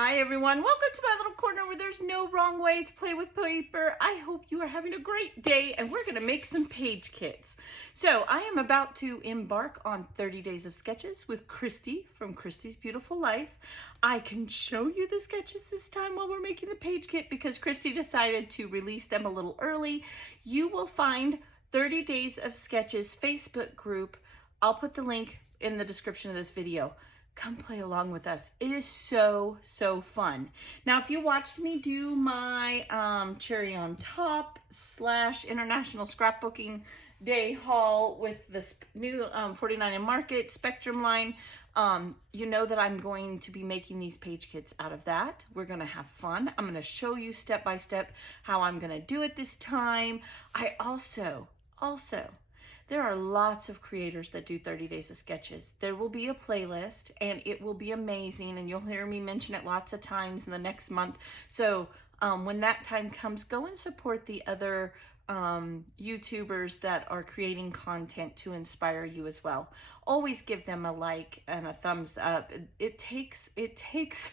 Hi everyone, welcome to my little corner where there's no wrong way to play with paper. I hope you are having a great day and we're gonna make some page kits. So I am about to embark on 30 days of sketches with Christy from Christy's Beautiful Life. I can show you the sketches this time while we're making the page kit because Christy decided to release them a little early. You will find 30 Days of Sketches Facebook group. I'll put the link in the description of this video. Come play along with us. It is so fun. Now, if you watched me do my cherry on top / International Scrapbooking Day haul with this new 49 and Market Spectrum line, you know that I'm going to be making these page kits out of that. We're gonna have fun. I'm gonna show you step by step how I'm gonna do it this time. I also, there are lots of creators that do 30 Days of Sketches. There will be a playlist and it will be amazing and you'll hear me mention it lots of times in the next month. So when that time comes, go and support the other YouTubers that are creating content to inspire you as well. Always give them a like and a thumbs up. It takes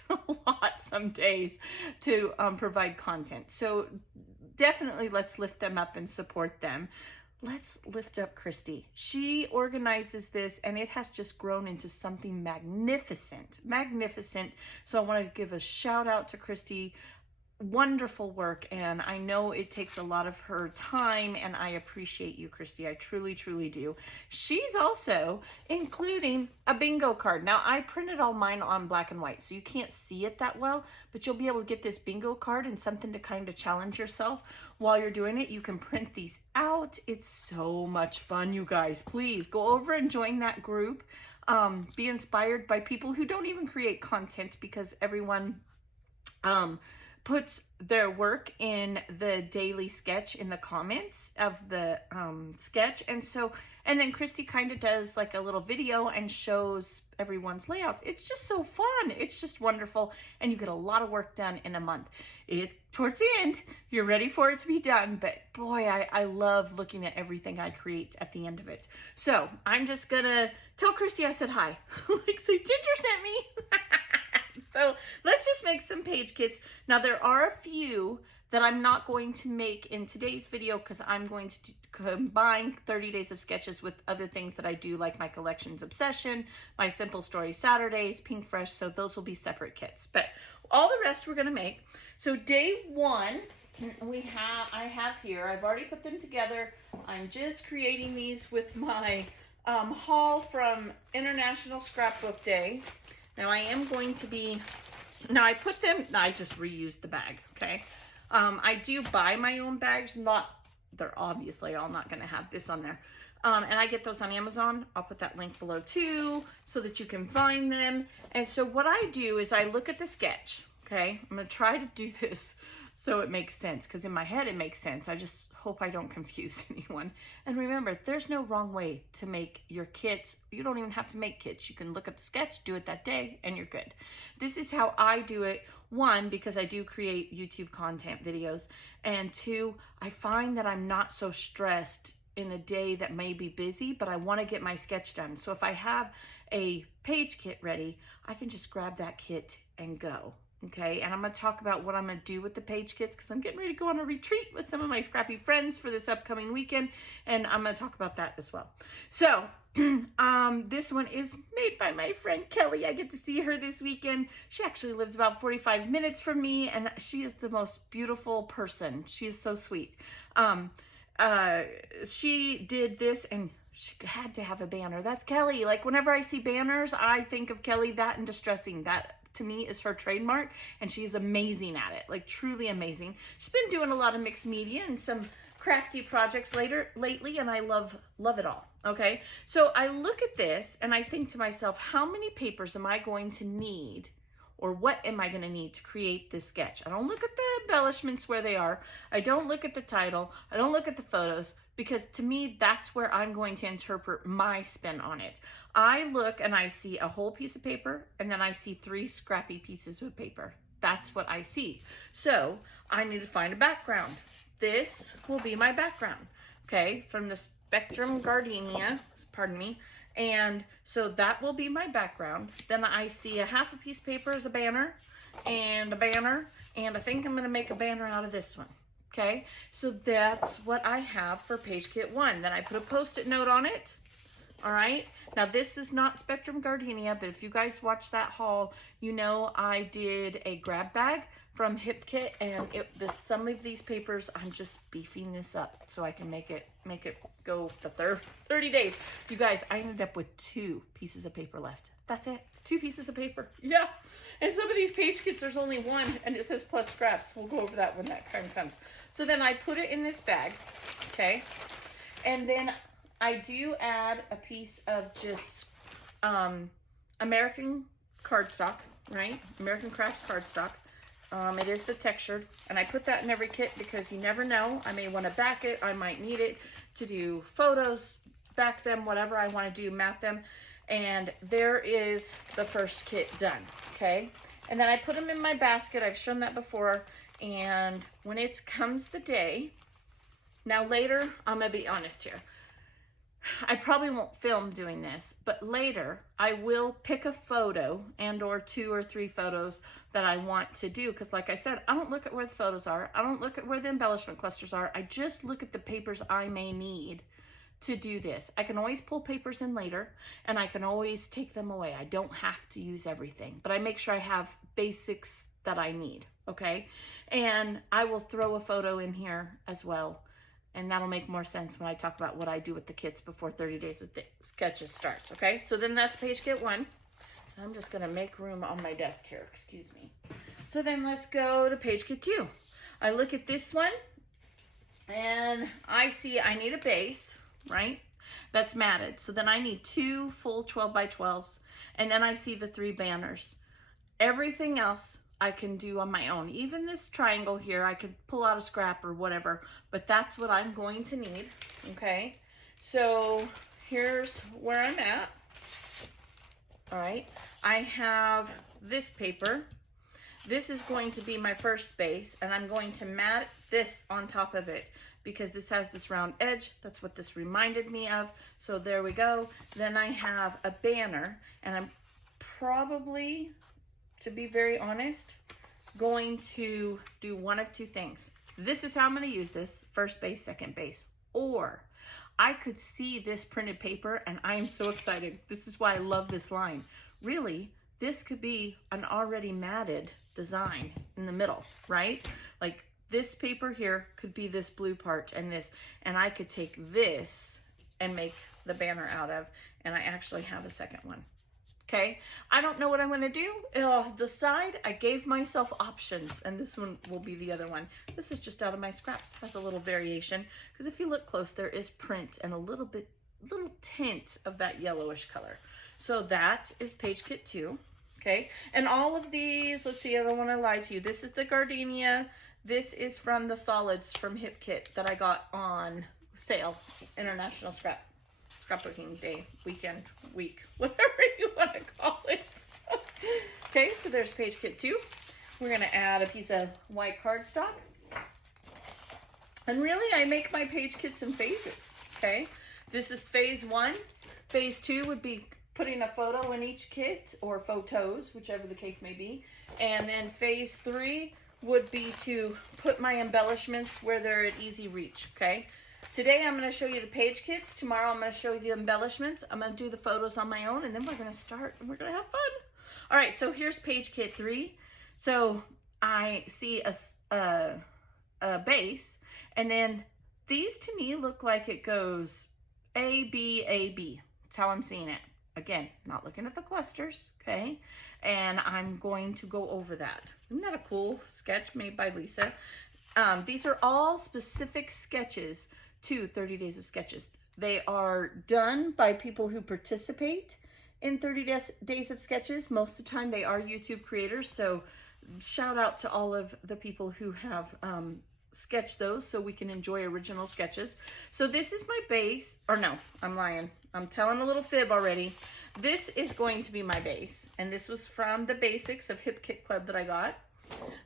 a lot some days to provide content. So definitely let's lift them up and support them. Let's lift up Christy. She organizes this and it has just grown into something magnificent. So I want to give a shout out to Christy. Wonderful work, and I know it takes a lot of her time, and I appreciate you, Christy. I truly do. She's also including a bingo card. Now, I printed all mine on black and white, so you can't see it that well, but you'll be able to get this bingo card and something to kind of challenge yourself while you're doing it. You can print these out. It's so much fun, you guys. Please go over and join that group. Be inspired by people who don't even create content, because everyone puts their work in the daily sketch in the comments of the sketch. And then Christy kind of does like a little video and shows everyone's layouts. It's just so fun. It's just wonderful. And you get a lot of work done in a month. Towards the end, you're ready for it to be done. But boy, I love looking at everything I create at the end of it. So I'm just gonna tell Christy I said hi. Like, say, Ginger sent me. So let's just make some page kits. Now, there are a few that I'm not going to make in today's video because I'm going to combine 30 Days of Sketches with other things that I do, like my Collections Obsession, my Simple Story Saturdays, Pink Fresh, so those will be separate kits. But all the rest we're gonna make. So day one, I have here, I've already put them together. I'm just creating these with my haul from International Scrapbook Day. Now I am going to be, I just reused the bag, okay? I do buy my own bags, they're obviously all not gonna have this on there. And I get those on Amazon. I'll put that link below too, so that you can find them. And so what I do is I look at the sketch, okay? I'm gonna try to do this so it makes sense, because in my head it makes sense. I just hope I don't confuse anyone. And remember, there's no wrong way to make your kits. You don't even have to make kits. You can look at the sketch, do it that day, and you're good. This is how I do it. One, because I do create YouTube content videos. And two, I find that I'm not so stressed in a day that may be busy, but I want to get my sketch done. So if I have a page kit ready, I can just grab that kit and go. Okay, and I'm going to talk about what I'm going to do with the page kits because I'm getting ready to go on a retreat with some of my scrappy friends for this upcoming weekend, and I'm going to talk about that as well. So, this one is made by my friend Kelly. I get to see her this weekend. She actually lives about 45 minutes from me, and she is the most beautiful person. She is so sweet. She did this, and she had to have a banner. That's Kelly. Like, whenever I see banners, I think of Kelly. That and distressing. That to me is her trademark, and she's amazing at it, like truly amazing. She's been doing a lot of mixed media and some crafty projects lately, and I love it all. Okay, so I look at this and I think to myself, how many papers am I going to need, or what am I going to need to create this sketch? I don't look at the embellishments where they are. I don't look at the title. I don't look at the photos, because to me, that's where I'm going to interpret my spin on it. I look and I see a whole piece of paper, and then I see 3 scrappy pieces of paper. That's what I see. So I need to find a background. This will be my background, okay, from the Spectrum Gardenia, pardon me. And so that will be my background. Then I see a half a piece of paper as a banner. and a banner, and I think I'm going to make a banner out of this one. Okay, so that's what I have for page kit 1. Then I put a post-it note on it. All right, now this is not Spectrum Gardenia, but if you guys watch that haul, you know I did a grab bag from Hip Kit, and some of these papers, I'm just beefing this up so I can make it go the 30 days. You guys, I ended up with 2 pieces of paper left. That's it, 2 pieces of paper. Yeah, and some of these page kits, there's only 1, and it says plus scraps. We'll go over that when that time comes. So then I put it in this bag, okay, and then I do add a piece of just American cardstock, right? American Crafts cardstock. It is the textured, and I put that in every kit because you never know. I may want to back it. I might need it to do photos, back them, whatever I want to do, mat them. And there is the first kit done, okay? And then I put them in my basket. I've shown that before. And when it comes the day, now later, I'm going to be honest here. I probably won't film doing this, but later I will pick a photo and or 2 or 3 photos that I want to do. Because like I said, I don't look at where the photos are. I don't look at where the embellishment clusters are. I just look at the papers I may need to do this. I can always pull papers in later, and I can always take them away. I don't have to use everything, but I make sure I have basics that I need, okay? And I will throw a photo in here as well. And that'll make more sense when I talk about what I do with the kits before 30 days of sketches starts, okay? So then that's page kit 1. I'm just gonna make room on my desk here, excuse me. So then let's go to page kit 2. I look at this one, and I see I need a base, right? That's matted. So then I need 2 full 12 by 12s, and then I see the 3 banners. Everything else I can do on my own. Even this triangle here, I could pull out a scrap or whatever, but that's what I'm going to need, okay? So here's where I'm at. All right, I have this paper. This is going to be my first base, and I'm going to mat this on top of it because this has this round edge. That's what this reminded me of. So there we go. Then I have a banner, and I'm probably, to be very honest, going to do one of 2 things. This is how I'm going to use this, first base, second base. Or I could see this printed paper, and I am so excited. This is why I love this line. Really, this could be an already matted design in the middle, right? Like this paper here could be this blue part and this, and I could take this and make the banner out of, and I actually have a second one. Okay, I don't know what I'm going to do. I'll decide. I gave myself options, and this one will be the other one. This is just out of my scraps. Has a little variation because if you look close, there is print and a little tint of that yellowish color. So that is page kit 2. Okay, and all of these, let's see, I don't want to lie to you. This is the Gardenia. This is from the solids from Hip Kit that I got on sale, International Scrapbooking Day, weekend, week, whatever you want to call it. Okay, so there's page kit 2. We're going to add a piece of white cardstock. And really, I make my page kits in phases, okay? This is phase 1. Phase 2 would be putting a photo in each kit, or photos, whichever the case may be. And then phase 3 would be to put my embellishments where they're at easy reach, okay? Today I'm going to show you the page kits. Tomorrow I'm going to show you the embellishments. I'm going to do the photos on my own, and then we're going to start and we're going to have fun. All right, so here's page kit 3. So I see a base, and then these to me look like it goes A, B, A, B. That's how I'm seeing it. Again, not looking at the clusters, okay? And I'm going to go over that. Isn't that a cool sketch made by Lisa? These are all specific sketches to 30 Days of Sketches. They are done by people who participate in 30 Days of Sketches. Most of the time they are YouTube creators, so shout out to all of the people who have sketched those so we can enjoy original sketches. So this is my base, or no, I'm lying. I'm telling a little fib already. This is going to be my base, and this was from the Basics of Hip Kit Club that I got.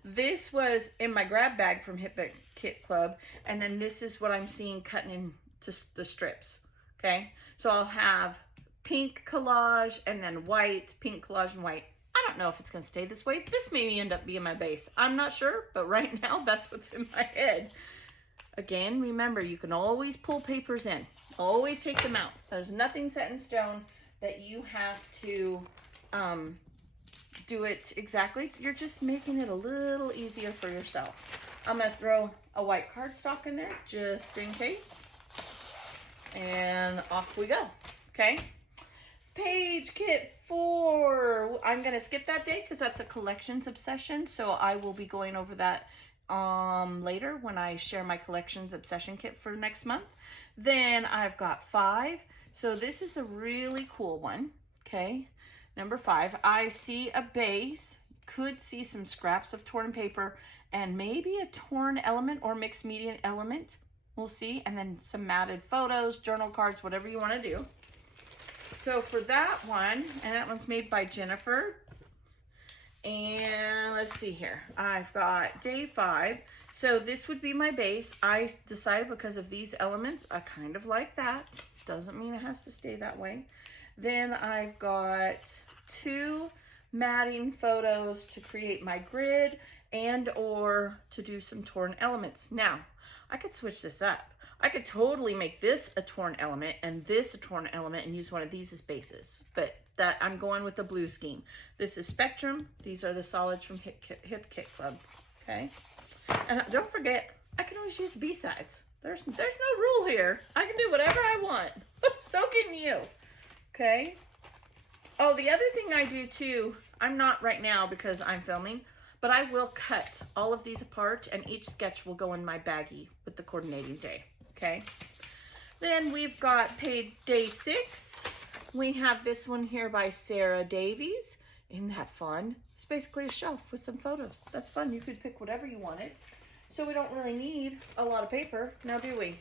This was in my grab bag from Hip Kit Club, and then this is what I'm seeing cutting into the strips, okay? So I'll have pink collage and then white, pink collage and white. I don't know if it's going to stay this way. This may end up being my base. I'm not sure, but right now that's what's in my head. Again, remember, you can always pull papers in. Always take them out. There's nothing set in stone that you have to do it exactly. You're just making it a little easier for yourself. I'm going to throw a white cardstock in there just in case. And off we go. Okay. Page kit 4. I'm going to skip that day because that's a collections obsession. So I will be going over that later when I share my collections obsession kit for next month. Then I've got 5. So this is a really cool one. Okay. Number 5, I see a base, could see some scraps of torn paper and maybe a torn element or mixed media element. We'll see. And then some matted photos, journal cards, whatever you want to do. So for that one, and that one's made by Jennifer. And let's see here. I've got day 5. So this would be my base. I decided because of these elements, I kind of like that. Doesn't mean it has to stay that way. Then I've got 2 matting photos to create my grid and or to do some torn elements. Now, I could switch this up. I could totally make this a torn element and this a torn element and use one of these as bases. But that I'm going with the blue scheme. This is Spectrum. These are the solids from Hip Kit Club. Okay. And don't forget, I can always use B-sides. There's no rule here. I can do whatever I want. So can you. Okay. Oh, the other thing I do too, I'm not right now because I'm filming, but I will cut all of these apart and each sketch will go in my baggie with the coordinating day. Okay. Then we've got day 6. We have this one here by Sarah Davies. Isn't that fun? It's basically a shelf with some photos. That's fun. You could pick whatever you wanted. So we don't really need a lot of paper, now do we?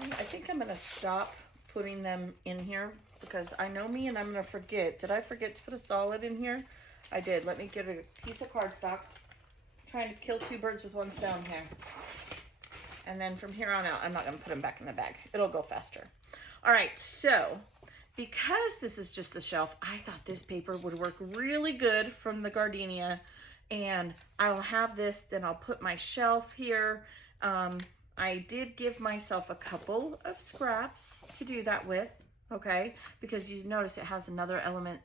I think I'm going to stop putting them in here because I know me and I'm going to forget. Did I forget to put a solid in here? I did. Let me get a piece of cardstock. I'm trying to kill 2 birds with 1 stone here. And then from here on out, I'm not going to put them back in the bag. It'll go faster. All right, so because this is just a shelf, I thought this paper would work really good from the Gardenia. And I'll have this, then I'll put my shelf here. I did give myself a couple of scraps to do that with, okay? Because you notice it has another element.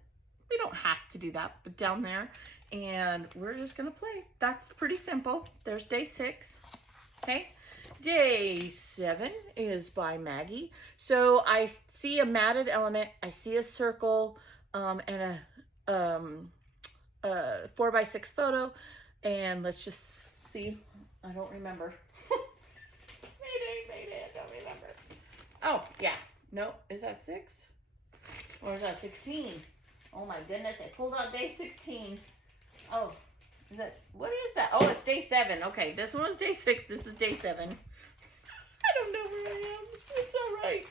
We don't have to do that, but down there. And we're just gonna play. That's pretty simple. There's day 6, okay? Day 7 is by Maggie. So I see a matted element, I see a circle, and a 4x6 photo, and let's just see. I don't remember. Mayday, I don't remember. Oh, yeah. No, is that 6? Or is that 16? Oh my goodness, I pulled out day 16. Oh, what is that? Oh, it's day 7. Okay, this one was day 6, this is day 7. I don't know where I am. It's all right.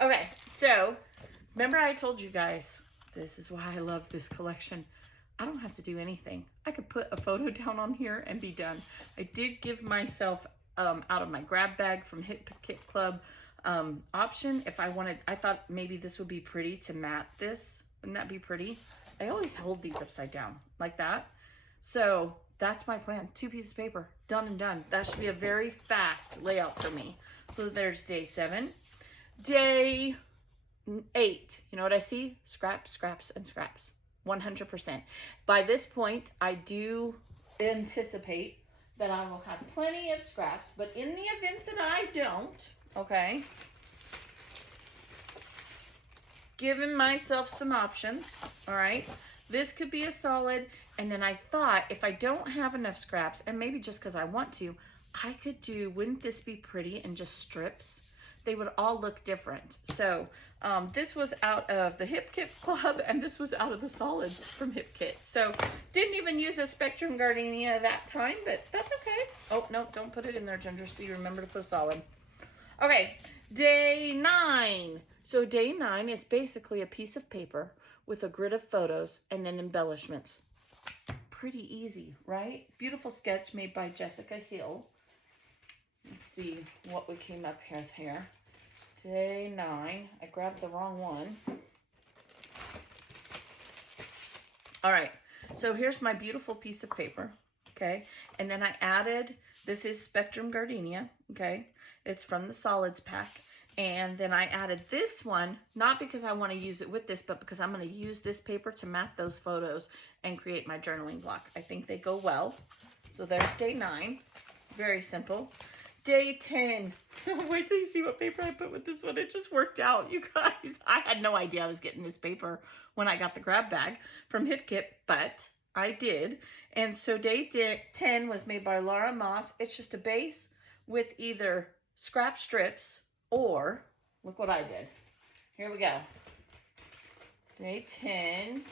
Okay, so remember I told you guys, this is why I love this collection. I don't have to do anything. I could put a photo down on here and be done. I did give myself out of my grab bag from Hip Kit Club option. If I wanted, I thought maybe this would be pretty to mat this. Wouldn't that be pretty? I always hold these upside down like that. So that's my plan. 2 pieces of paper, done and done. That should be a very fast layout for me. So there's day 7. Day 8. You know what I see? Scraps, scraps, and scraps. 100%. By this point, I do anticipate that I will have plenty of scraps, but in the event that I don't, okay, giving myself some options, all right? This could be a solid, and then I thought if I don't have enough scraps, and maybe just because I want to, I could do, wouldn't this be pretty in just strips? They would all look different. So this was out of the Hip Kit Club, and this was out of the solids from Hip Kit. So didn't even use a Spectrum Gardenia that time, but that's okay. Oh, no, don't put it in there, Ginger, so you remember to put a solid. Okay, day 9. So day 9 is basically a piece of paper with a grid of photos and then embellishments. Pretty easy, right? Beautiful sketch made by Jessica Hill. Let's see what we came up here. Day 9. I grabbed the wrong one. All right, so here's my beautiful piece of paper, okay? And then I added, this is Spectrum Gardenia, okay? It's from the solids pack. And then I added this one, not because I want to use it with this, but because I'm going to use this paper to mat those photos and create my journaling block. I think they go well. So there's day 9. Very simple. Day 10. Wait till you see what paper I put with this one. It just worked out, you guys. I had no idea I was getting this paper when I got the grab bag from HitKit, but I did. And so day 10 was made by Laura Moss. It's just a base with either scrap strips or, look what I did. Here we go. Day 10.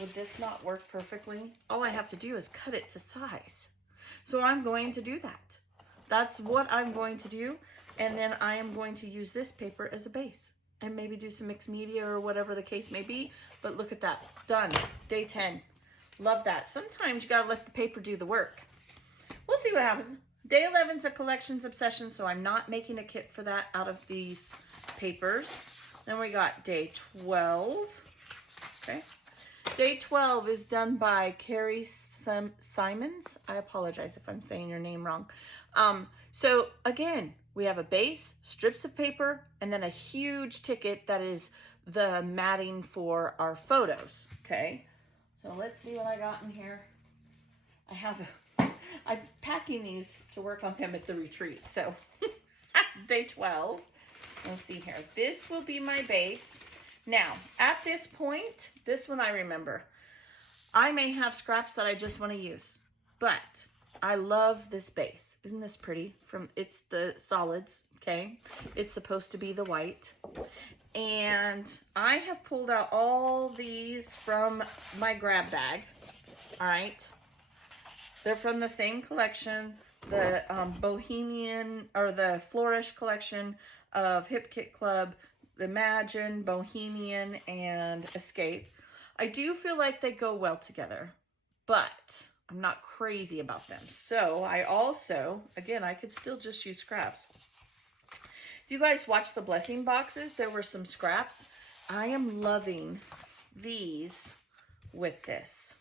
Would this not work perfectly? All I have to do is cut it to size. So I'm going to do that. That's what I'm going to do. And then I am going to use this paper as a base and maybe do some mixed media or whatever the case may be. But look at that. Done. Day 10. Love that. Sometimes you got to let the paper do the work. We'll see what happens. Day 11 is a collections obsession, so I'm not making a kit for that out of these papers. Then we got day 12. Okay. Day 12 is done by Carrie Simons. I apologize if I'm saying your name wrong. So again, we have a base, strips of paper, and then a huge ticket that is the matting for our photos. Okay. So let's see what I got in here. I'm packing these to work on them at the retreat. So day 12, let's see here. This will be my base. Now, at this point, this one I remember. I may have scraps that I just want to use, but I love this base. Isn't this pretty? It's the solids, okay? It's supposed to be the white. And I have pulled out all these from my grab bag, all right? They're from the same collection, the Bohemian, or the Flourish collection of Hip Kit Club, Imagine, Bohemian, and Escape. I do feel like they go well together, but I'm not crazy about them. So I also, again, I could still just use scraps. If you guys watch the blessing boxes, there were some scraps. I am loving these with this.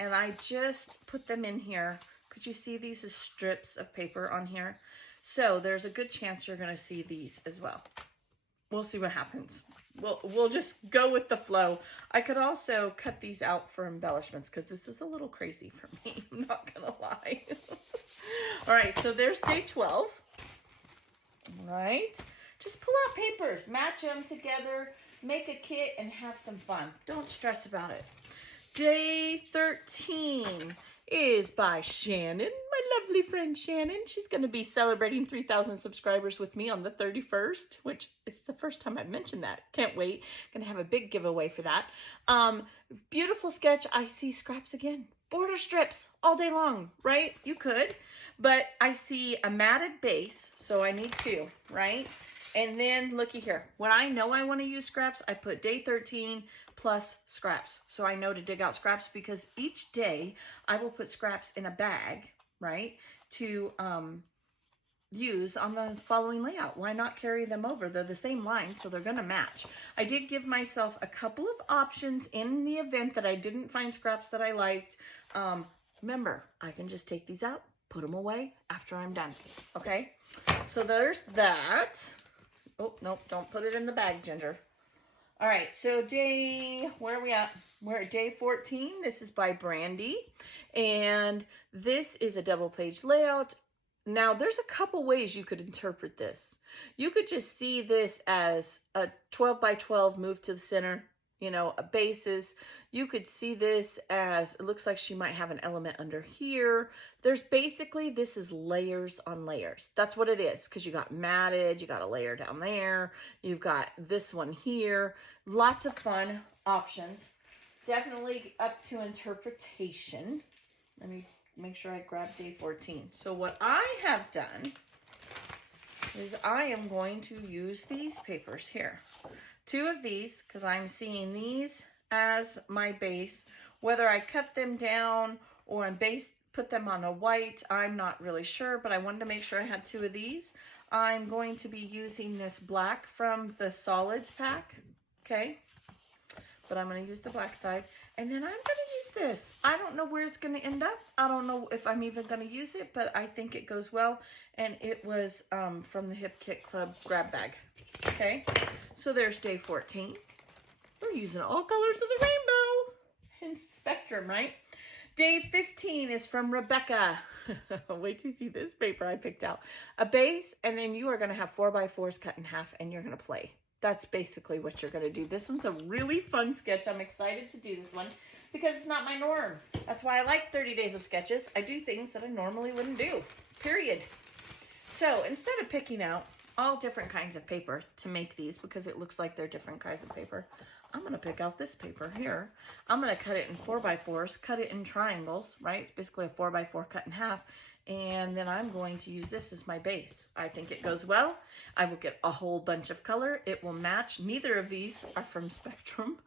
And I just put them in here. Could you see these as strips of paper on here? So there's a good chance you're going to see these as well. We'll see what happens. We'll just go with the flow. I could also cut these out for embellishments because this is a little crazy for me. I'm not going to lie. All right, so there's day 12. All right. Just pull out papers, match them together, make a kit, and have some fun. Don't stress about it. Day 13 is by Shannon, my lovely friend Shannon. She's going to be celebrating 3,000 subscribers with me on the 31st, which is the first time I've mentioned that. Can't wait. Going to have a big giveaway for that. Beautiful sketch. I see scraps again. Border strips all day long, right? You could. But I see a matted base, so I need 2, right? And then looky here. When I know I want to use scraps, I put day 13 plus scraps. So I know to dig out scraps because each day I will put scraps in a bag, right? To use on the following layout. Why not carry them over? They're the same line, so they're going to match. I did give myself a couple of options in the event that I didn't find scraps that I liked. Remember, I can just take these out, put them away after I'm done. Okay, so there's that. Oh, nope, don't put it in the bag, Ginger. All right, so where are we at? We're at day 14. This is by Brandy, and this is a double page layout. Now, there's a couple ways you could interpret this. You could just see this as a 12 by 12 move to the center, you know, a basis. You could see this as, it looks like she might have an element under here. There's basically, this is layers on layers. That's what it is, because you got matted, you got a layer down there, you've got this one here. Lots of fun options. Definitely up to interpretation. Let me make sure I grab day 14. So what I have done is I am going to use these papers here. 2 of these, because I'm seeing these as my base. Whether I cut them down or put them on a white, I'm not really sure, but I wanted to make sure I had 2 of these. I'm going to be using this black from the solids pack, okay? but I'm going to use the black side. And then I'm going to use this. I don't know where it's going to end up. I don't know if I'm even going to use it, but I think it goes well. And it was from the Hip Kit Club grab bag. Okay, so there's day 14. We're using all colors of the rainbow and spectrum, right? Day 15 is from Rebecca. Wait till you see this paper I picked out. A base, and then you are going to have 4x4s cut in half, and you're going to play. That's basically what you're going to do. This one's a really fun sketch. I'm excited to do this one because it's not my norm. That's why I like 30 days of sketches. I do things that I normally wouldn't do, period. So instead of picking out all different kinds of paper to make these, because it looks like they're different kinds of paper, I'm going to pick out this paper here. I'm going to cut it in 4x4s, cut it in triangles, right? It's basically a 4x4 cut in half. And then I'm going to use this as my base. I think it goes well. I will get a whole bunch of color. It will match. Neither of these are from Spectrum,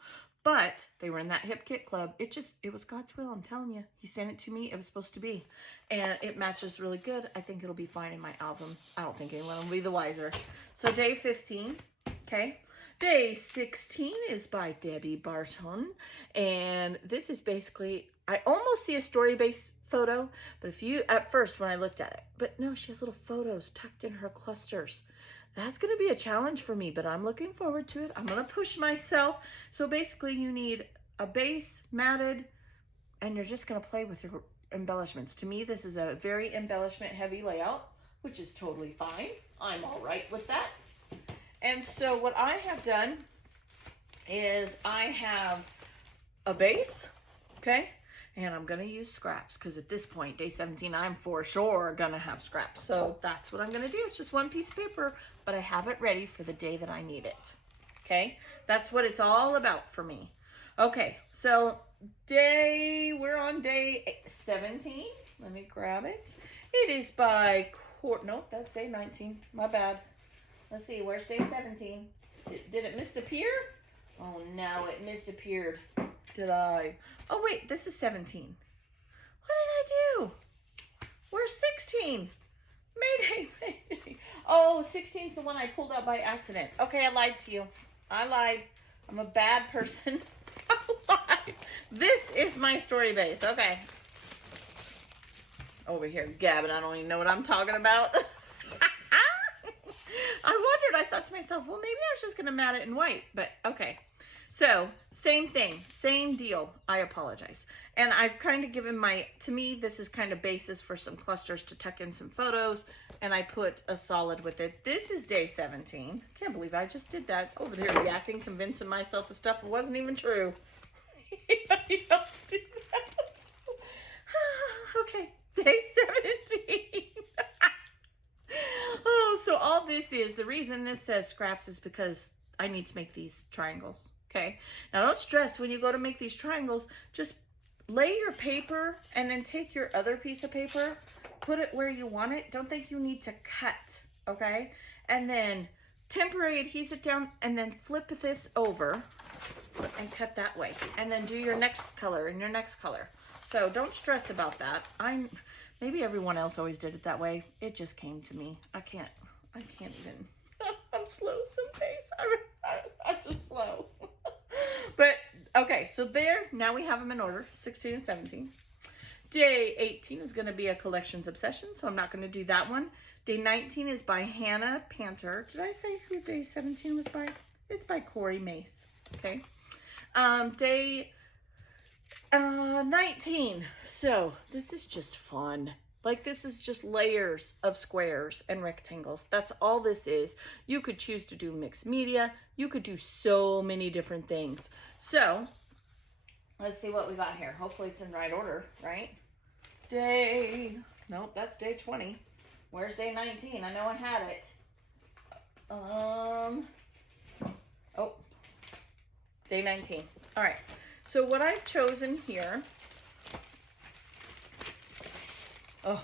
but they were in that Hip Kit Club. It was God's will, I'm telling you. He sent it to me. It was supposed to be. And it matches really good. I think it'll be fine in my album. I don't think anyone will be the wiser. So day 15, okay? Day 16 is by Debbie Barton. And this is basically, I almost see a story-based photo, but if you, at first when I looked at it, but no, she has little photos tucked in her clusters. That's going to be a challenge for me, but I'm looking forward to it. I'm going to push myself. So basically you need a base, matted, and you're just going to play with your embellishments. To me, this is a very embellishment heavy layout, which is totally fine. I'm all right with that. And so what I have done is I have a base, okay? And I'm going to use scraps because at this point, day 17, I'm for sure going to have scraps. So that's what I'm going to do. It's just one piece of paper, but I have it ready for the day that I need it. Okay? That's what it's all about for me. Okay, so we're on day 17. Let me grab it. It is by, nope, that's day 19. My bad. Let's see, where's day 17? Did it misappear? Oh no, it misappeared. Did I? Oh wait, this is 17. What did I do? Where's 16? Mayday. Oh, 16 is the one I pulled out by accident. Okay, I lied to you. I lied. I'm a bad person. I lied. This is my story base. Okay. Over here, Gavin, I don't even know what I'm talking about. I wondered, I thought to myself, well, maybe I was just going to mat it in white, but okay. So, same thing, same deal. I apologize. And I've kind of given to me, this is kind of basis for some clusters to tuck in some photos, and I put a solid with it. This is day 17. Can't believe I just did that. Over there yakking, convincing myself of stuff that wasn't even true. Anybody else do that? Okay, day 17. Oh, so all this is, the reason this says scraps is because I need to make these triangles. Okay, now don't stress when you go to make these triangles. Just lay your paper and then take your other piece of paper, put it where you want it. Don't think you need to cut, okay? And then temporary adhese it down and then flip this over and cut that way. And then do your next color and your next color. So don't stress about that. Maybe everyone else always did it that way. It just came to me. I can't even. I'm slow some days. I'm just slow. But, okay, so now we have them in order, 16 and 17. Day 18 is going to be a collections obsession, so I'm not going to do that one. Day 19 is by Hannah Panter. Did I say who day 17 was by? It's by Corey Mace, okay? Day 19. So, this is just fun. Like, this is just layers of squares and rectangles. That's all this is. You could choose to do mixed media. You could do so many different things. So, let's see what we got here. Hopefully it's in the right order, right? Nope, that's day 20. Where's day 19? I know I had it. Oh, day 19. All right. So what I've chosen here, oh,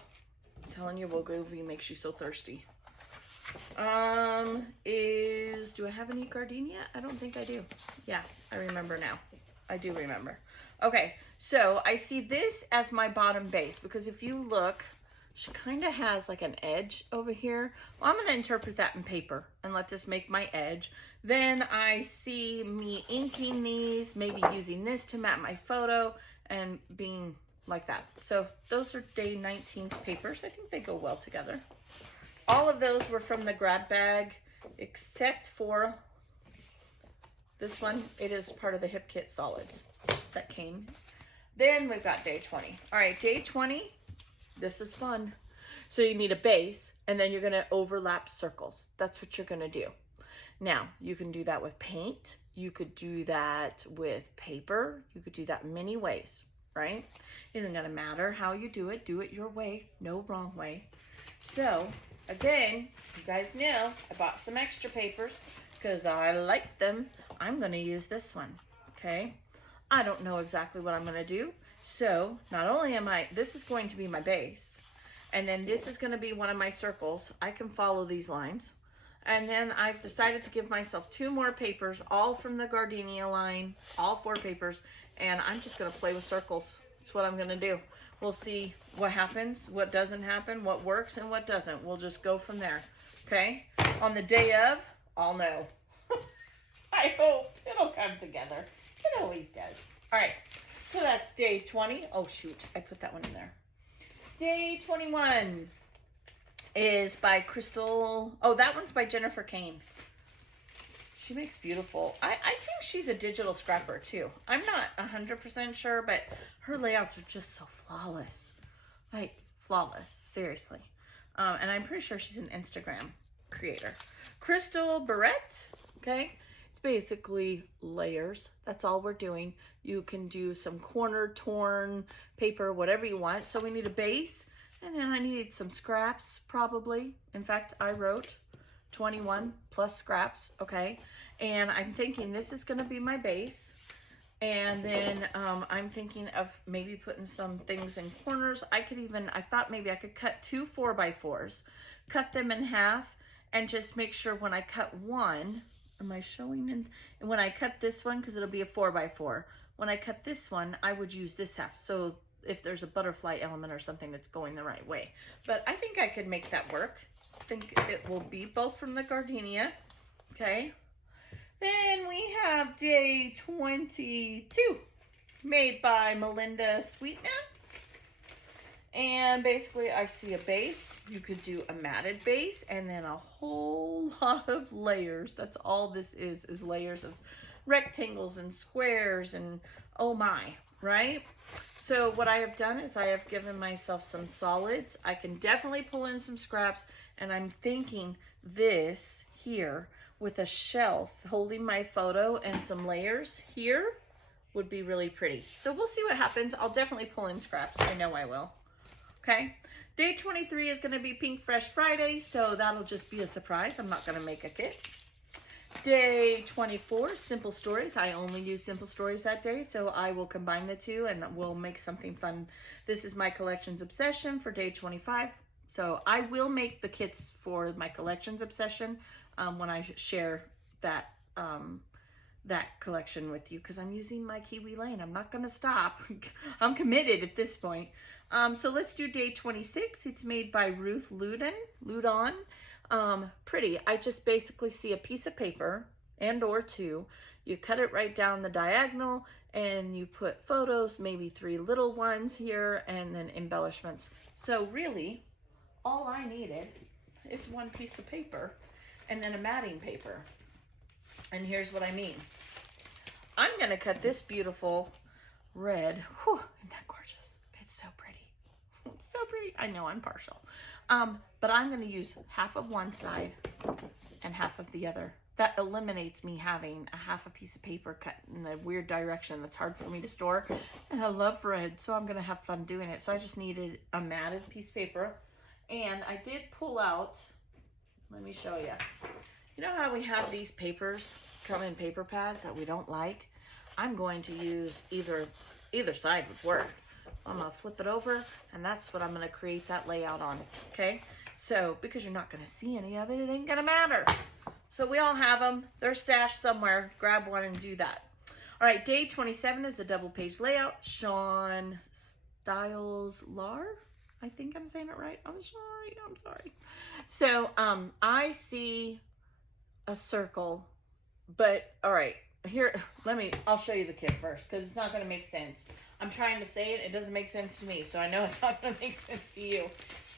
I'm telling you, Bogavie makes you so thirsty. Do I have any Gardenia? I don't think I do. Yeah, I remember now. I do remember. Okay, so I see this as my bottom base because if you look, she kind of has like an edge over here. Well, I'm going to interpret that in paper and let this make my edge. Then I see me inking these, maybe using this to map my photo and being like that. So those are day 19's papers. I think they go well together. All of those were from the grab bag, except for this one. It is part of the Hip Kit Solids that came. Then we've got day 20. All right, day 20, this is fun. So you need a base, and then you're gonna overlap circles. That's what you're gonna do. Now, you can do that with paint. You could do that with paper. You could do that many ways, right? It isn't gonna matter how you do it your way, no wrong way. So, again, you guys know I bought some extra papers because I like them. I'm gonna use this one, okay? I don't know exactly what I'm gonna do. So, not only this is going to be my base, and then this is gonna be one of my circles. I can follow these lines. And then I've decided to give myself 2 more papers, all from the Gardenia line, all 4 papers, and I'm just gonna play with circles. That's what I'm gonna do. We'll see what happens, what doesn't happen, what works and what doesn't. We'll just go from there, okay? On the day of, I'll know. I hope it'll come together. It always does. All right, so that's day 20. Oh shoot, I put that one in there. Day 21 is by Crystal. Oh, that one's by Jennifer Kane. She makes beautiful. I think she's a digital scrapper too. I'm not 100% sure, but her layouts are just so flawless. Like, flawless, seriously. And I'm pretty sure she's an Instagram creator. Crystal Barrett, okay? It's basically layers. That's all we're doing. You can do some corner torn paper, whatever you want. So we need a base. And then I needed some scraps, probably. In fact, I wrote 21 plus scraps, okay? And I'm thinking this is gonna be my base. And then I'm thinking of maybe putting some things in corners. I thought maybe I could cut 2 4x4s, cut them in half, and just make sure when I cut one, am I showing in? And when I cut this one, because it'll be a 4x4, when I cut this one, I would use this half. So if there's a butterfly element or something that's going the right way. But I think I could make that work. I think it will be both from the Gardenia, okay? Then we have day 22, made by Melinda Sweetman. And basically I see a base. You could do a matted base and then a whole lot of layers. That's all this is layers of rectangles and squares and oh my, right? So what I have done is I have given myself some solids. I can definitely pull in some scraps, and I'm thinking this here with a shelf holding my photo and some layers here would be really pretty. So we'll see what happens. I'll definitely pull in scraps. I know I will. Okay. Day 23 is going to be Pink Fresh Friday, so that'll just be a surprise. I'm not going to make a kit. Day 24, Simple Stories. I only use Simple Stories that day, so I will combine the two and we'll make something fun. This is my collections obsession for day 25. So I will make the kits for my collections obsession when I share that that collection with you, because I'm using my Kiwi Lane. I'm not going to stop. I'm committed at this point. So let's do day 26. It's made by Ruth Ludon. Pretty. I just basically see a piece of paper and or 2. You cut it right down the diagonal and you put photos, maybe 3 little ones here, and then embellishments. So really, all I needed is 1 piece of paper and then a matting paper. And here's what I mean. I'm going to cut this beautiful red. Whew, isn't that gorgeous? It's so pretty. It's so pretty. I know I'm partial. But I'm going to use half of one side and half of the other. That eliminates me having a half a piece of paper cut in the weird direction that's hard for me to store. And I love red, so I'm going to have fun doing it. So I just needed a matted piece of paper. And I did pull out, let me show you. You know how we have these papers come in paper pads that we don't like? I'm going to use either side would work. I'm going to flip it over, and that's what I'm going to create that layout on, okay? So, because you're not going to see any of it, it ain't going to matter. So we all have them. They're stashed somewhere. Grab one and do that. All right, day 27 is a double-page layout. Sean Styles-Lar. I think I'm saying it right. I'm sorry. So, I see a circle But all right, here, I'll show you the kit first because it's not going to make sense. I'm trying to say it. It doesn't make sense to me. So I know it's not going to make sense to you.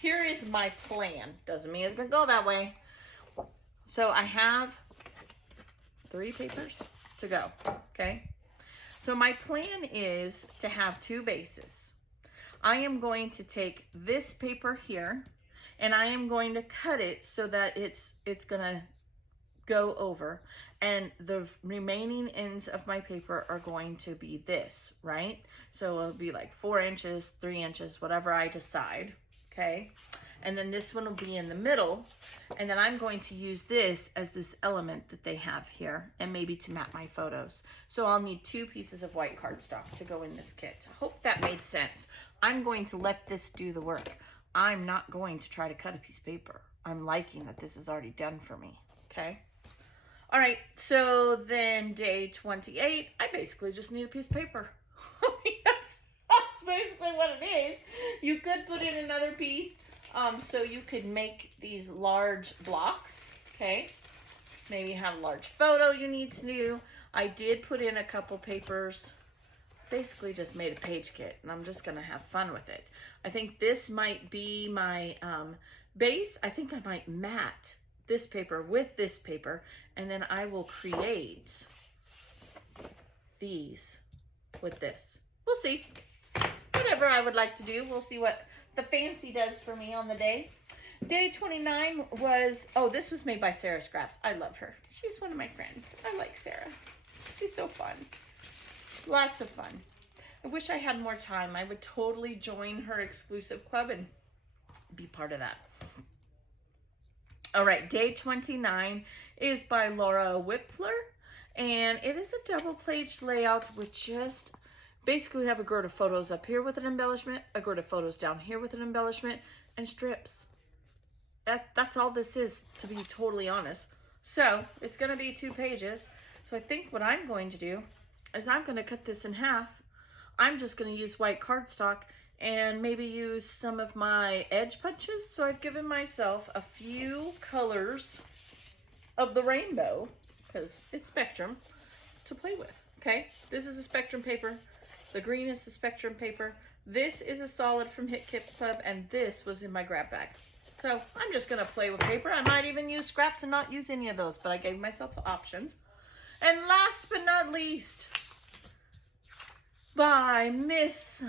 Here is my plan. Doesn't mean it's going to go that way. So I have 3 papers to go. Okay. So my plan is to have 2 bases. I am going to take this paper here and I am going to cut it so that it's going to go over, and the remaining ends of my paper are going to be this, right? So it'll be like 4 inches, 3 inches, whatever I decide. Okay. And then this one will be in the middle. And then I'm going to use this as this element that they have here, and maybe to map my photos. So I'll need 2 pieces of white cardstock to go in this kit. I hope that made sense. I'm going to let this do the work. I'm not going to try to cut a piece of paper. I'm liking that this is already done for me. Okay. All right. So then day 28, I basically just need a piece of paper. I mean, that's basically what it is. You could put in another piece. So you could make these large blocks, okay? Maybe have a large photo you need to do. I did put in a couple papers, basically just made a page kit, and I'm just gonna have fun with it. I think this might be my base. I think I might mat this paper with this paper, and then I will create these with this. We'll see. Whatever I would like to do, we'll see what the fancy does for me on the day. Day 29 was, oh, this was made by Sarah Scraps. I love her. She's one of my friends. I like Sarah. She's so fun. Lots of fun. I wish I had more time. I would totally join her exclusive club and be part of that. All right, day 29 is by Laura Wipfler, and it is a double-page layout with just basically have a grid of photos up here with an embellishment, a grid of photos down here with an embellishment, and strips. That's all this is, to be totally honest. So it's going to be 2 pages. So I think what I'm going to do is I'm going to cut this in half. I'm just going to use white cardstock and maybe use some of my edge punches. So I've given myself a few colors of the rainbow, because it's spectrum, to play with. Okay, this is a spectrum paper. The green is a spectrum paper. This is a solid from Hit Kit Club, and this was in my grab bag. So I'm just gonna play with paper. I might even use scraps and not use any of those, but I gave myself the options. And last but not least, by Miss,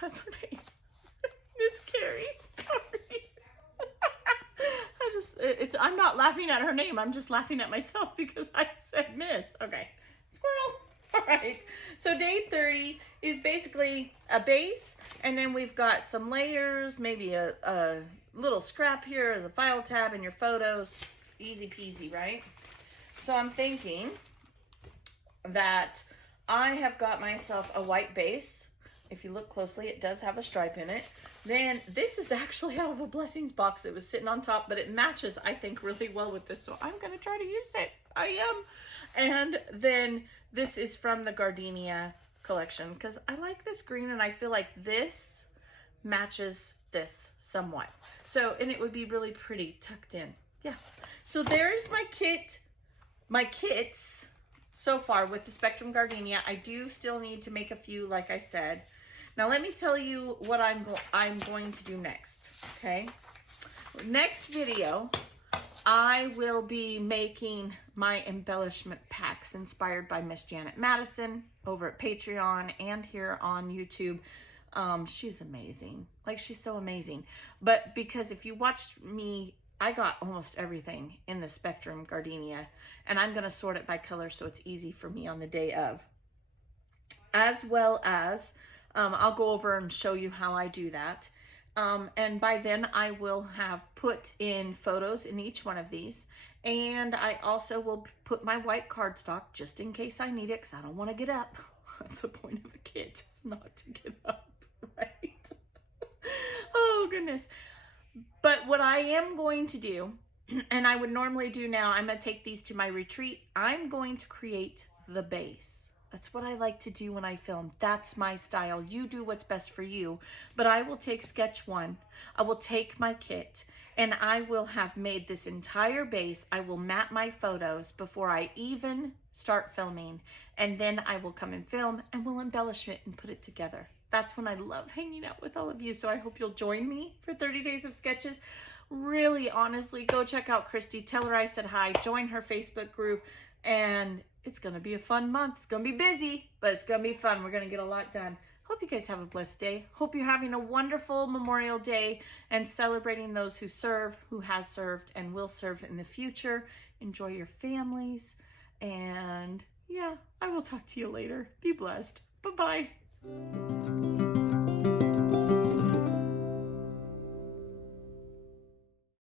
that's her name. Miss Carrie, sorry. I'm not laughing at her name. I'm just laughing at myself because I said Miss. Okay, squirrel. All right, so day 30 is basically a base, and then we've got some layers, maybe a little scrap here as a file tab in your photos. Easy peasy, right? So I'm thinking that I have got myself a white base. If you look closely, it does have a stripe in it. Then this is actually out of a blessings box. It was sitting on top, but it matches, I think, really well with this. So I'm going to try to use it. I am. And then this is from the Gardenia collection because I like this green and I feel like this matches this somewhat. So, and it would be really pretty tucked in. Yeah. So there's my kit, my kits so far with the Spectrum Gardenia. I do still need to make a few, like I said. Now let me tell you what I'm going to do next, okay? Next video, I will be making my embellishment packs inspired by Miss Janet Madison over at Patreon and here on YouTube. She's amazing. Like, she's so amazing. But because if you watched me, I got almost everything in the Spectrum Gardenia, and I'm going to sort it by color so it's easy for me on the day of. As well as, I'll go over and show you how I do that. And by then I will have put in photos in each one of these. And I also will put my white cardstock just in case I need it, because I don't want to get up. That's the point of a kit, is not to get up, right? Oh, goodness. But what I am going to do, and I would normally do now, I'm going to take these to my retreat. I'm going to create the base. That's what I like to do when I film. That's my style. You do what's best for you. But I will take sketch one. I will take my kit and I will have made this entire base. I will map my photos before I even start filming. And then I will come and film and we'll embellish it and put it together. That's when I love hanging out with all of you. So I hope you'll join me for 30 days of sketches. Really, honestly, go check out Christy. Tell her I said hi. Join her Facebook group. And it's going to be a fun month. It's going to be busy, but it's going to be fun. We're going to get a lot done. Hope you guys have a blessed day. Hope you're having a wonderful Memorial Day and celebrating those who serve, who has served, and will serve in the future. Enjoy your families. And yeah, I will talk to you later. Be blessed. Bye-bye.